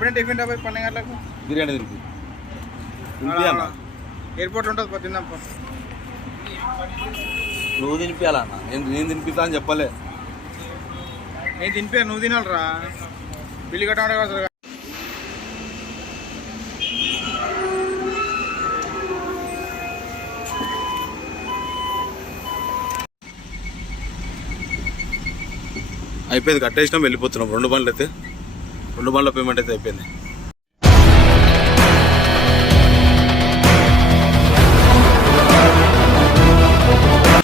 ఇప్పుడే టిఫిన్ డబ్బా పన్నెండు గంటలకు? బిర్యానీ అన్న ఎయిర్పోర్ట్ ఉంటుంది తిందాం నువ్వు తినిపించాలన్న నేను నేను తినిపిస్తా అని చెప్పలే. నేను తినిపా నువ్వు తినాలిరా. బిల్లు కట్టమంటే కదా అయిపోయింది కట్టేసినాం వెళ్ళిపోతున్నాం. రెండు బండ్లు అయితే రెండు బండ్ల పేమెంట్ అయితే అయిపోయింది.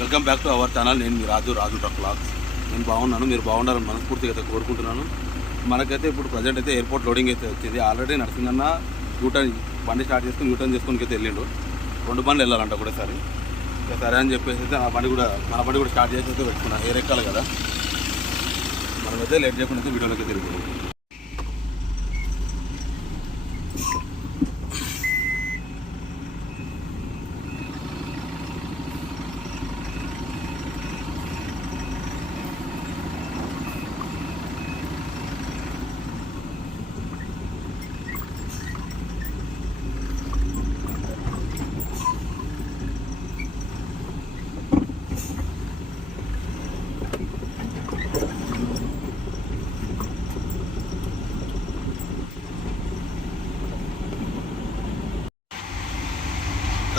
Welcome back to our channel నేను మీ రాజు రాజు టాక్ బ్లాగ్స్ నేను బాగున్నాను మీరు బాగున్నారని మనస్ఫూర్తిగా అయితే కోరుకుంటున్నాను. మనకైతే ఇప్పుడు ప్రజెంట్ అయితే ఎయిర్పోర్ట్ లోడింగ్ అయితే వచ్చింది. ఆల్రెడీ నరసింగన్న యూటర్న్ బండి స్టార్ట్ చేసుకుని యూటర్న్ చేసుకుని అయితే వెళ్ళిండు. రెండు బండ్లు వెళ్ళాలంట ఒకటేసారి సరే అని చెప్పేసి అయితే ఆ బండి కూడా మన బండి కూడా స్టార్ట్ చేసి అయితే పెట్టుకున్నాను ఏ ఎక్కాలి కదా. మనమైతే లేట్ చేయకుండా అయితే వీడియోలోకి తిరుగుతుంది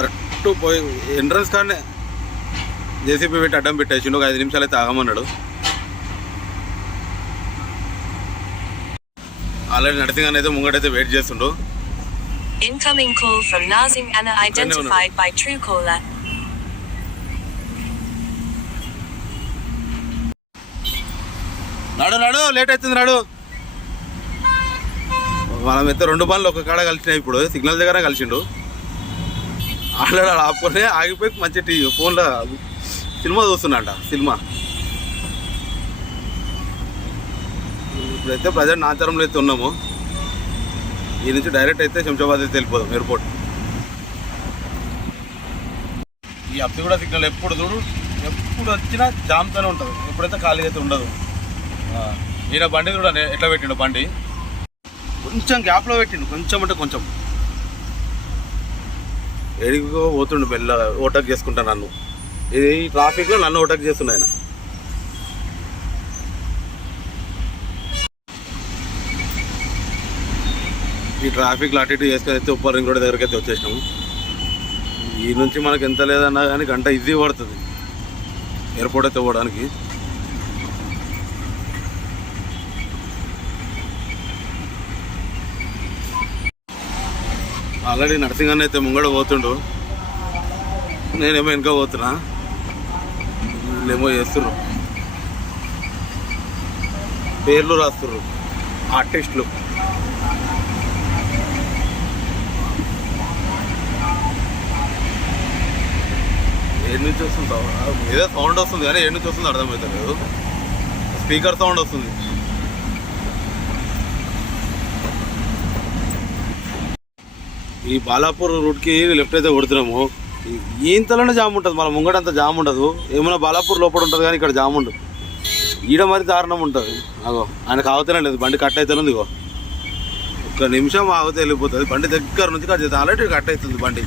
కరెక్ట్ పోయి ఎంట్రన్స్ కానీ జేసీబీ పెట్టి అడ్డం పెట్టేసిండు ఒక ఐదు నిమిషాలు అయితే ఆగమన్నాడు. ఆల్రెడీ నడిచింగానే అయితే ముంగటైతే వెయిట్ చేస్తుండు. Incoming call from Nazim Anna identified by Truecaller. నాడు నాడు లేట్ అవుతుంది నాడు. మనం అయితే రెండు పనులు ఒక కాడ కలిసినాయి ఇప్పుడు. సిగ్నల్ దగ్గర కలిసిండు. ఆల్రెడీ ఆడ ఆపుకొని ఆగిపోయి మంచి టీవీ ఫోన్లో సినిమా చూస్తున్నాడ సినిమా. ఇప్పుడైతే ప్రజెంట్ నాచారంలో అయితే ఉన్నాము. ఈ నుంచి డైరెక్ట్ అయితే శంషాబాద్ అయితే వెళ్ళిపోదాం ఎయిర్పోర్ట్. ఈ అప్సి కూడా సిగ్నల్ ఎప్పుడు చూడు ఎప్పుడు వచ్చినా జామ్తోనే ఉంటుంది. ఎప్పుడైతే ఖాళీ అయితే ఉండదు. ఈయన బండి కూడా ఎట్లా పెట్టిండు బండి? కొంచెం గ్యాప్లో పెట్టిండు కొంచెం అంటే కొంచెం. ఎడిగో పోతుండు మెల్ల ఓటక్ చేసుకుంటా నన్ను. ఇది ఈ ట్రాఫిక్లో నన్ను ఓటక్ చేస్తుండు ఆయన. ఈ ట్రాఫిక్లో అటు ఇటు చేసుకొని అయితే ఉప్పర్ రింగ్ రోడ్ దగ్గరికి అయితే వచ్చేసినాము. ఈ నుంచి మనకి ఎంత లేదన్నా కానీ గంట ఈజీ పడుతుంది. ఎయిర్పోర్ట్ అయితే పోవడానికి. ఆల్రెడీ నర్సింగ్ అయితే ముంగడ పోతుండు. నేనేమో వెనుక పోతున్నా. వీళ్ళేమో చేస్తుర్రు. పేర్లు రాస్తుర్రు. ఆర్టిస్టులు. ఏడు నుంచి వస్తుంది ఏదో సౌండ్ వస్తుంది కానీ ఏడు నుంచి వస్తుంది అర్థమవుతుంది లేదు స్పీకర్ సౌండ్ వస్తుంది. ఈ బాలాపూర్ రూట్కి లెఫ్ట్ అయితే కొడుతున్నాము. ఇంతలోనే జామ్ ఉంటుంది మన ముంగడంత జామ్ ఉండదు. ఏమైనా బాలాపూర్ లోపల ఉంటుంది కానీ ఇక్కడ జామ్ ఉండదు. ఈడ మరి దారుణం ఉంటుంది. అగో ఆయనకు ఆగుతూనే లేదు బండి కట్ అవుతుంది ఇగో. ఒక్క నిమిషం ఆగితే వెళ్ళిపోతుంది. బండి దగ్గర నుంచి కట్ చేస్తుంది ఆల్రెడీ కట్ అవుతుంది బండి.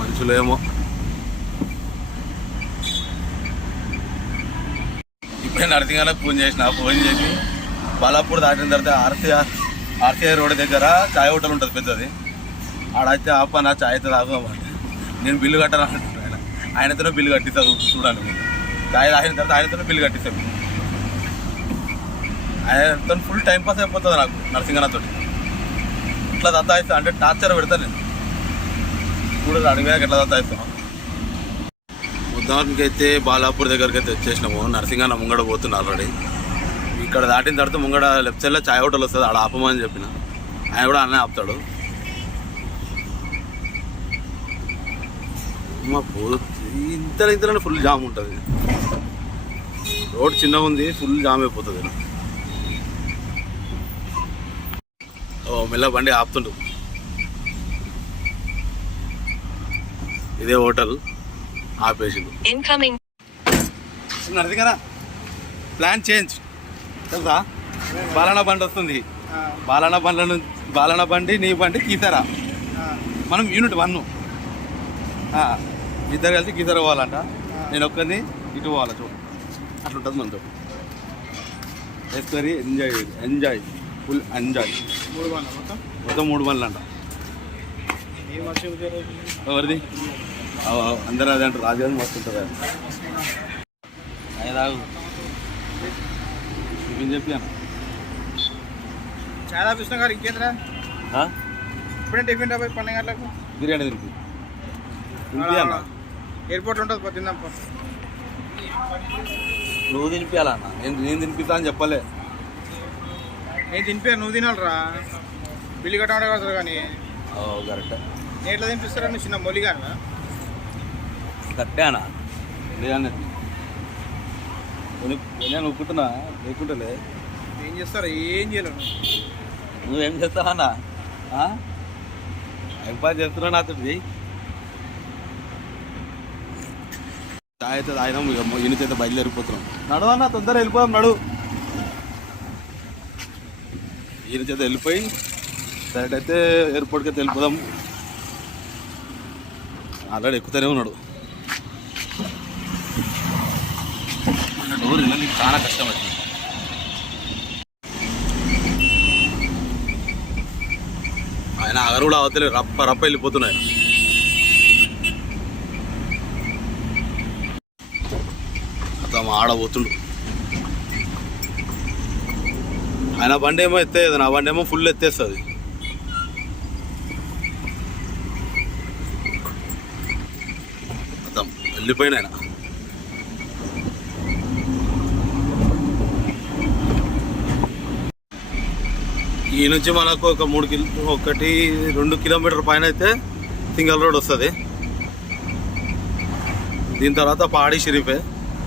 మనుషులేమో. ఇప్పుడే నరసింహాలకు ఫోన్ చేసిన ఫోన్ చేసి బాలాపూర్ దాటిన తర్వాత ఆర్సీఆర్ ఆర్కే రోడ్ దగ్గర చాయ్ హోటల్ ఉంటుంది పెద్దది. ఆడైతే ఆప నా చాయ్ అయితే తాగమంటే నేను బిల్లు కట్టాను ఆయన. ఆయనతోనే బిల్లు కట్టిస్తా చూడండి. చాయ్ తాగిన తర్వాత ఆయనతోనే బిల్లు కట్టిస్తాను ఆయనతో ఫుల్ టైం పాస్ అయిపోతుంది నాకు నరసింహనతో ఇట్లా దత్తాయిస్తా అంటే టార్చర్ పెడతాను నేను. ఇప్పుడు అడిగాక ఎట్లా దత్తాయిస్తాను ఉదాహరణకి అయితే బాలాపూర్ దగ్గరికి అయితే వచ్చేసినాము. నరసింహన ముంగడ పోతున్నాను ఆల్రెడీ. ఇక్కడ దాటిన తర్వాత ముంగడ లెఫ్ట్ సైడ్లో చాయ్ హోటల్ వస్తుంది ఆడ ఆపమని చెప్పిన. ఆయన కూడా అన్నీ ఆపుతాడు. మా ఇంత ఇంతలోనే ఫుల్ జామ్ ఉంటుంది. రోడ్ చిన్నగా ఉంది ఫుల్ జామ్ అయిపోతుంది. ఓ మెల్ల బండి ఆపుతుండు. ఇదే హోటల్ ఆపేసిండు. Incoming. నరసింహరా ప్లాన్ చేంజ్. తెలుసా? బాలన బండి వస్తుంది. బాలన బండ్ల బాలన బండి నీ బండి ఆ, మనం యూనిట్ వన్. ఇద్దరు కలిసి కీసర పోవాలంట. నేను ఒక్కరిని ఇటు పోవాలా చూడు. అట్లుంటుంది మనతో. వేసుకొని ఎంజాయ్ ఎంజాయ్ ఫుల్ ఎంజాయ్ మొత్తం? మూడు బండ్లు అంట ఎవరిది? అందరూ అదే అంటారు. రాజు మస్తు ఉంటుంది. అది టిఫిన్ చెప్పాను చాలా కృష్ణ గారు ఇంకేంద్రా? ఇప్పుడే టిఫిన్ డబ్బై పన్నెండు గంటలకు. బిర్యానీ తినిపియాలా? ఎయిర్పోర్ట్ ఉంటుంది పో తిందాం నువ్వు తినిపించాలన్న నేను నేను తినిపిస్తా అని చెప్పలే. నేను తినిపా నువ్వు తినాలిరా. బిల్లు కట్టమంటే కదా కానీ. కరెక్ట్. నేను ఎట్లా తినిపిస్తారా నువ్వు చిన్న మొలిగాను కట్టానా లేదన్న నేను ఒప్పుకుంటున్నా లేకుంటలే. ఏం చేస్తారా ఏం చేయలేను నువ్వేం చేస్తావన్నా? ఏం పని చేస్తున్నావు నాతో అయితే తాగినాం ఇక యూనిట్ అయితే బయలుదేరిపోతున్నాం. నడు అన్న తొందర వెళ్ళిపోదాం నడు. యూనిట్ అయితే వెళ్ళిపోయి డైరెక్ట్ అయితే ఎయిర్పోర్ట్కి అయితే వెళ్ళిపోదాం. ఆల్రెడీ ఎక్కుతూనే ఉన్నాడు. మన డోర్ చాలా కష్టం వచ్చింది ఆయన అగరు అవతలే రప్ప రప్ప వెళ్ళిపోతున్నాయి. అతను ఆడబోతుండు. ఆయన బండి ఏమో ఎత్తేది నా బండి ఏమో ఫుల్ ఎత్తేస్తుంది. అతను వెళ్ళిపోయిన ఆయన ఈ నుంచి మనకు ఒక మూడు కిలో ఒకటి రెండు కిలోమీటర్ పైన అయితే సింగల్ రోడ్ వస్తుంది. దీని తర్వాత పాడి షరీఫే.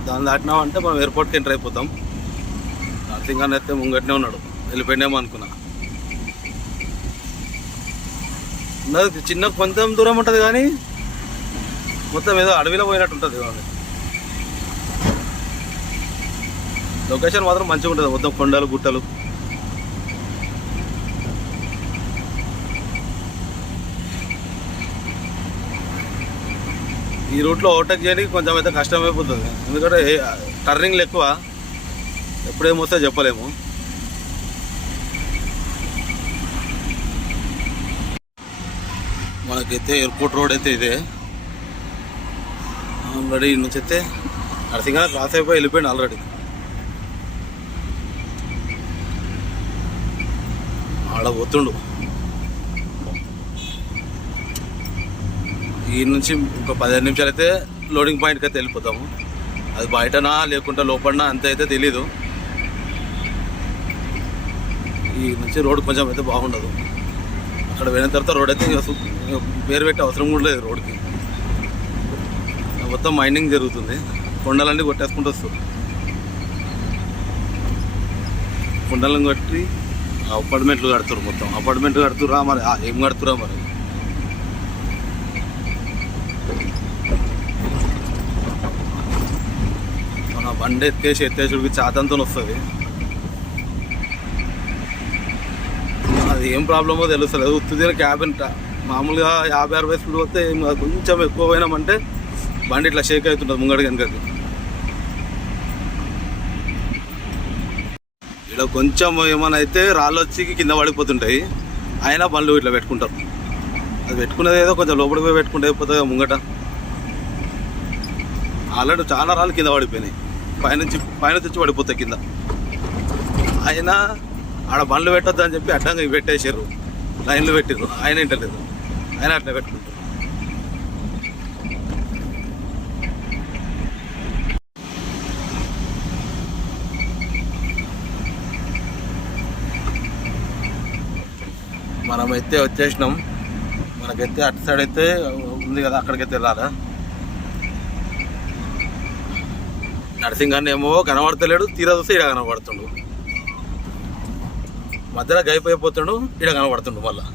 దాన్ని దాటినామంటే మనం ఎయిర్పోర్ట్కి ఎంటర్ అయిపోతాం. సింగన్ అయితే ముంగట్నే ఉన్నాడు. వెళ్ళిపోయినామో అనుకున్నా. చిన్న కొంచెం దూరం ఉంటుంది కానీ మొత్తం ఏదో అడవిలో పోయినట్టు ఉంటుంది లొకేషన్ మాత్రం మంచిగా ఉంటుంది. మొత్తం కొండలు గుట్టలు. ఈ రూట్లో ఓవర్టేక్ చేయడానికి కొంచెం అయితే కష్టమైపోతుంది. ఎందుకంటే టర్నింగ్లు ఎక్కువ. ఎప్పుడేమొస్తే చెప్పలేము. మనకైతే ఎయిర్పోర్ట్ రోడ్ అయితే ఇదే. ఆల్రెడీ నుంచి అయితే నరసింహ క్రాస్ అయిపోయి వెళ్ళిపోయింది ఆల్రెడీ. ఆడ పోతుండు. ఈ నుంచి ఒక పదిహేను నిమిషాలు అయితే లోడింగ్ పాయింట్కి అయితే వెళ్ళిపోతాము. అది బయటనా లేకుంటే లోపలనా అంత అయితే తెలీదు. ఈ నుంచి రోడ్ కొంచెం అయితే బాగుండదు. అక్కడ వెళ్ళిన తర్వాత రోడ్ అయితే ఇక పేరు పెట్టే అవసరం కూడా లేదు రోడ్కి. మొత్తం మైనింగ్ జరుగుతుంది. కొండలన్నీ కొట్టేసుకుంటూ వస్తుంది కొండలను కొట్టి అపార్ట్మెంట్లు కడుతురు మొత్తం. అపార్ట్మెంట్ కడుతురా మరి? ఏం కడుతురా మరి మన బండి ఎత్తేసి ఎత్తేసుడికి చాతంతో వస్తుంది. అది ఏం ప్రాబ్లమో తెలుస్తలేదు. ఉత్తుదిన క్యాబిన్ మామూలుగా యాభై అరవై స్పీడ్ వస్తే కొంచెం ఎక్కువ పోయినామంటే బండి ఇట్లా షేక్ అవుతుంటుంది ముంగడి వెనకకి. ఇలా కొంచెం ఏమైనా అయితే రాళ్ళు వచ్చి కింద పడిపోతుంటాయి. అయినా బండ్లు ఇట్లా పెట్టుకుంటారు అది పెట్టుకునేది ఏదో కొంచెం లోపలికి పోయి పెట్టుకుంటే అయిపోతుంది ముంగట. ఆల్రెడీ చాలా రాళ్ళు కింద పడిపోయినాయి. పైనుంచి పైన తెచ్చి పడిపోతాయి కింద. ఆయన ఆడ బండ్లు పెట్టొద్దు అని చెప్పి అడ్డంగా పెట్టేశారు. లైన్లు పెట్టారు ఆయన ఏంటలేదు ఆయన అట్లా పెట్టుకుంటారు. మనమైతే వచ్చేసినాం. మనకైతే అటు సైడ్ అయితే ఉంది కదా అక్కడికైతే వెళ్ళాలా నర్సింగ్ ఏమో కనబడతలేడు తీరా చూస్తే ఈడ కనబడుతుండు. మధ్యలో గైపోయిపోతుండు ఇక్కడ ఈడ కనబడుతుండు మళ్ళా.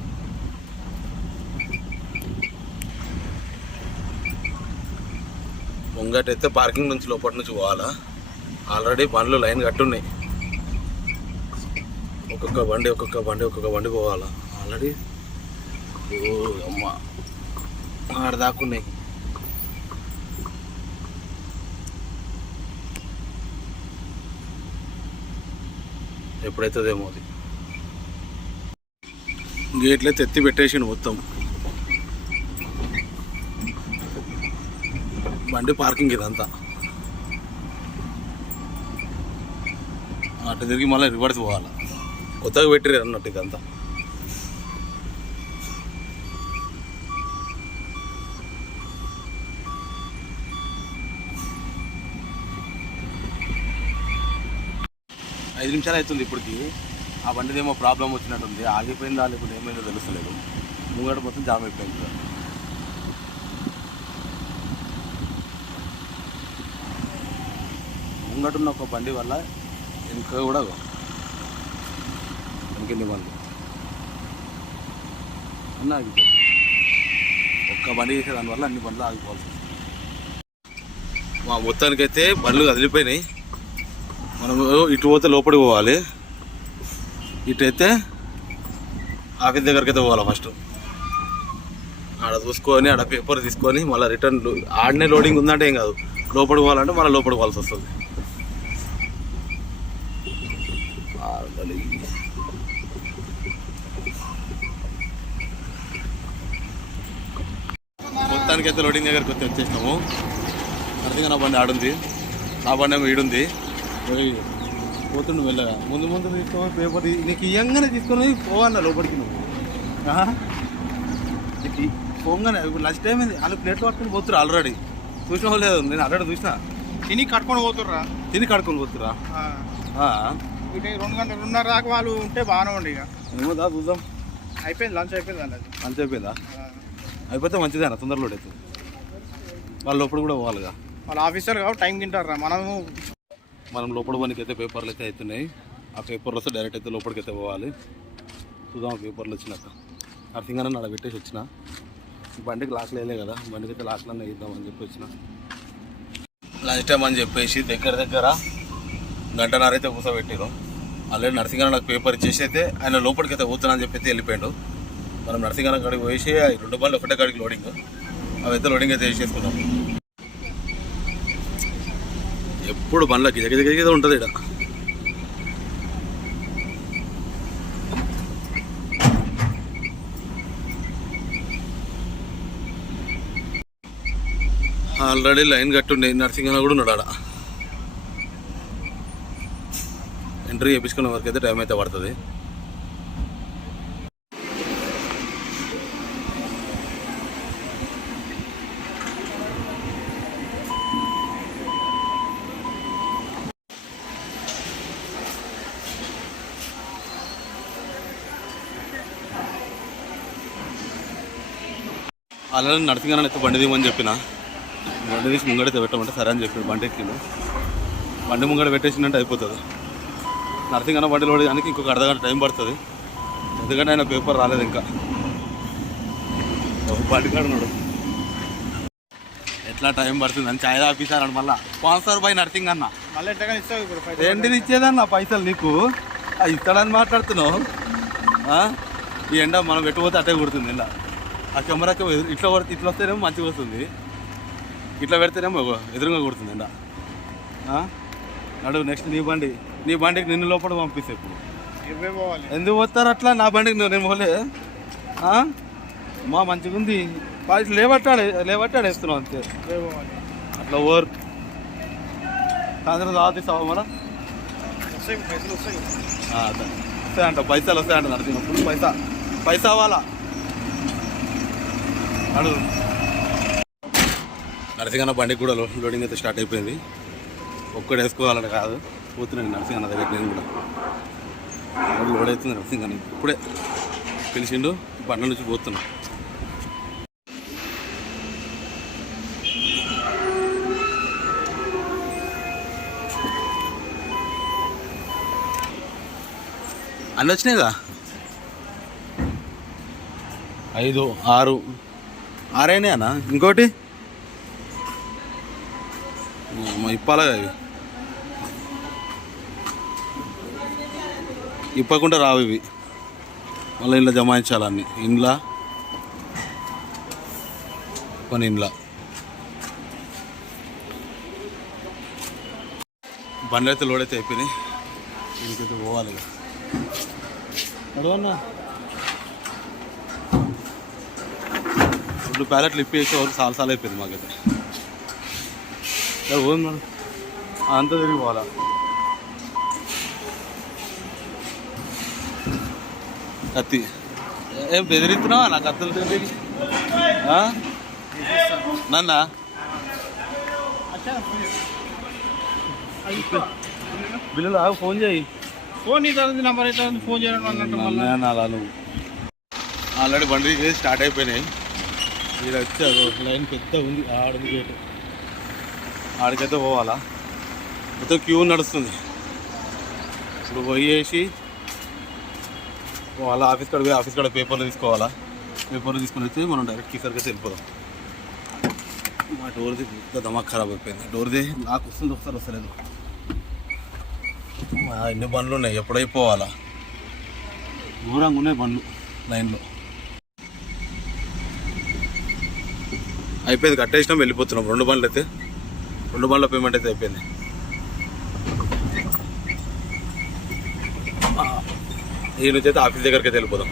ముంగటైతే పార్కింగ్ నుంచి లోపల నుంచి పోవాలా? ఆల్రెడీ బండ్లు లైన్ కట్టున్నాయి. ఒక్కొక్క బండి ఒక్కొక్క బండి ఒక్కొక్క బండి పోవాలా? ఆల్రెడీ. ఓ అమ్మ. ఆడ దాక్కున్నాయి. ఎప్పుడైతుందేమో అది. గేట్లు అయితే ఎత్తి పెట్టేసిండు మొత్తం. బండి పార్కింగ్ ఇదంతా. అటు తిరిగి మళ్ళీ రివర్స్ పోవాలి? కొత్తగా పెట్టిరు అన్నట్టు ఇదంతా. ఐదు నిమిషాలు అవుతుంది ఇప్పటికి. ఆ బండిదేమో ప్రాబ్లం వచ్చినట్టుంది. ఆగిపోయిందా లేకుంటే ఏమైందో తెలుస్తలేదు. ముంగట మొత్తం జామ్ అయిపోయింది ముంగటున్న ఒక బండి వల్ల వెనుక కూడా వెనకెళ్ళి వాళ్ళు అన్నీ ఆగిపోయింది ఒక్క బండి చేసే దానివల్ల అన్ని బండ్లు ఆగిపోవాల్సి వస్తుంది. మా మొత్తానికైతే బండ్లు కదిలిపోయినాయి. మనము ఇటు పోతే లోపలికి పోవాలి. ఇటు అయితే ఆఫీస్ దగ్గరికి అయితే పోవాలి ఫస్ట్ ఆడ చూసుకొని ఆడ పేపర్ తీసుకొని మళ్ళీ రిటర్న్ ఆడనే లోడింగ్ ఉందంటే ఏం కాదు. లోపలికి పోవాలంటే మళ్ళీ లోపలికి పోవాల్సి వస్తుంది. ఆగలి. మొత్తానికైతే లోడింగ్ దగ్గరికి వచ్చి వచ్చేసినాము. అర్థంగా నా బండి ఆడుంది. నా బండి ఏమో ఈడుంది. పోతుండు వెళ్ళగా ముందు ముందు తీసుకో పేపర్ నీకు ఇయ్యంగానే తీసుకొని పోవన్న లోపలికి నువ్వు? నీకు పోగానే ఇప్పుడు లంచ్ టైం అయింది. వాళ్ళు ప్లేట్లు పట్టుకుని పోతురు ఆల్రెడీ. చూసిన లేదు? నేను ఆల్రెడీ చూసిన. తిని కట్టుకొని పోతుర్రా. తిని కడుకొని పోతురా రెండు గంటలు రెండున్నర దాకా వాళ్ళు ఉంటే బాగానే ఉండి ఇక. ఏమో దా చూద్దాం. అయిపోయింది లంచ్ అయిపోయింది మంచి అయిపోయిందా. అయిపోతే మంచిదేనా? తొందరలో అవుతుంది వాళ్ళు లోపల కూడా పోవాలిగా. వాళ్ళ ఆఫీసర్ కాబట్టి టైం తింటారా మనము మనం లోపల పనికి అయితే పేపర్లు అయితే అవుతున్నాయి. ఆ పేపర్లు వస్తే డైరెక్ట్ అయితే లోపలికి అయితే పోవాలి. చూద్దాం ఆ పేపర్లు వచ్చినాక. నర్సింగ్ అని పెట్టేసి వచ్చిన. బండికి లాక్లు వేయలే కదా బండికి అయితే లాక్లు అన్నీ వేద్దామని చెప్పి వచ్చిన. లంచ్ టైం అని చెప్పేసి దగ్గర దగ్గర గంటన్నర అయితే కూర్చోబెట్టారు ఆల్రెడీ నర్సింగ్ అన్న నాకు పేపర్ ఇచ్చేసి అయితే ఆయన లోపలికి అయితే పోతున్నానని చెప్పి అయితే వెళ్ళిపోయాడు. మనం నర్సింగ్ అన్న కాడికి పోయేసి ఆ రెండు బండ్లు ఒకటే కాడికి లోడింగ్ అవి అయితే లోడింగ్ అయితే వేసేసుకున్నాం. ఎప్పుడు బండ్లకి దగ్గర దగ్గర ఉంటుంది ఇక్కడ ఆల్రెడీ లైన్ కట్టుండే నర్సింగ్ అన్న కూడా ఉన్నాడు ఆడ. ఎంట్రీ చేయించుకునే వరకు అయితే టైం అయితే పడుతుంది. నర్సింగ్ అన్న అయితే బండి తీయమని చెప్పిన? బండి తీసి ముంగడైతే పెట్టమంటే సరే అని చెప్పి బండి ఎక్కిండు. బండి ముంగడ పెట్టేసిందంటే అయిపోతుంది. నర్సింగ్ అన్న బండి లోడడానికి ఇంకొక అర్ధ గంట టైం పడుతుంది. ఎందుకంటే ఆయన పేపర్ రాలేదు ఇంకా. బండి కాడ ఉన్నాడు. ఎట్లా టైం పడుతుంది అని ఛాయ్ ఆఫీసర్ అని మళ్ళా. స్పాన్సర్ బై నర్సింగ్ అన్న? ఏంటిది ఇచ్చేదన్న పైసలు నీకు? ఇస్తాడని మాట్లాడుతున్నావు? ఈ ఎండ మనం పెట్టిపోతే అట్టే కుడుతుంది ఎండ. ఆ కెమెరాకి ఇట్లా కొడితే ఇట్లా వస్తేనేమో మంచిగా వస్తుంది. ఇట్లా పెడితేనేమో ఎదురుగా కొడుతుంది ఎండ. ఆ? నడు నెక్స్ట్ నీ బండి. నీ బండికి నిన్ను లోపల పంపిస్తే ఇప్పుడు. ఎందుకు పోతారు అట్లా? నా బండికి నేను పోలే? మా మంచిగా ఉంది. లేబట్టాడు లేబట్టాడు వేస్తున్నావు అంతే. అట్లా ఓర్. సాయంత్రం మరా? వస్తాయి పైసలు వస్తాయి. వస్తాయంట. పైసలు వస్తాయంట నడిచినప్పుడు పైసా. పైసా అవ్వాలా నరసింహన్న బండికి కూడా లోడింగ్ అయితే స్టార్ట్ అయిపోయింది. ఒక్కడు వేసుకోవాలని కాదు. పోతున్నాను నరసింహన్న దగ్గర నేను కూడా. లోడ్ అవుతుంది నరసింహన్న. ఇప్పుడే పిలిచిండు బండ్ల నుంచి పోతున్నా. అన్నీ వచ్చినాయిగా? ఐదు ఆరు ఆరైనా అన్న? ఇంకోటి? అమ్మ, ఇప్పాలగా ఇవి. ఇప్పకుండా రావు ఇవి. మళ్ళీ ఇంట్లో జమాయించాలన్నీ. ఇండ్ల? కొన్ని ఇండ్ల. బండి అయితే లోడ్ అయితే అయిపోయినాయి. దీనికైతే పోవాలి నడవన్నా? రెండు ప్యాలెట్లు ఇప్పేసి వరకు సాల సాల అయిపోయింది మాకైతే. పోదు మేడం అంతా తిరిగి పోవాలా? కత్తి ఏం బెదిరిస్తున్నావా? నా కత్తులు తిరిగి నన్న? బిల్లులు ఆగు ఫోన్ చేయి. ఫోన్ తర్వాత నెంబర్ అయితే ఉంది, ఫోన్ చేయడం అన్నట్టు మళ్ళీ ఆల్రెడీ బండి స్టార్ట్ అయిపోయినాయి. మీరు వచ్చారు లైన్ పెద్ద ఉంది ఆడది గేటు ఆడికైతే పోవాలా? మొత్తం క్యూ నడుస్తుంది. ఇప్పుడు పోయేసి వాళ్ళ ఆఫీస్ కాడ పోయి ఆఫీస్ కాడ పేపర్లు తీసుకోవాలా? పేపర్లు తీసుకుని అయితే మనం డైరెక్ట్ కిసర్కి అయితే వెళ్ళిపోదాం. మా డోర్ది పెద్ద దమాక్ ఖరాబ్ అయిపోయింది. డోర్ది నాకు వస్తుంది ఒకసారి వస్తలేదు. ఎన్ని బండ్లు ఉన్నాయి? ఎప్పుడైపోవాలా దూరంగా ఉన్నాయి బండ్లు లైన్లో. అయిపోయింది కట్టేసినాం వెళ్ళిపోతున్నాం. రెండు బండ్లు అయితే రెండు బండ్ల పేమెంట్ అయితే అయిపోయింది. ఈ నుంచి అయితే ఆఫీస్ దగ్గరికి అయితే వెళ్ళిపోదాం.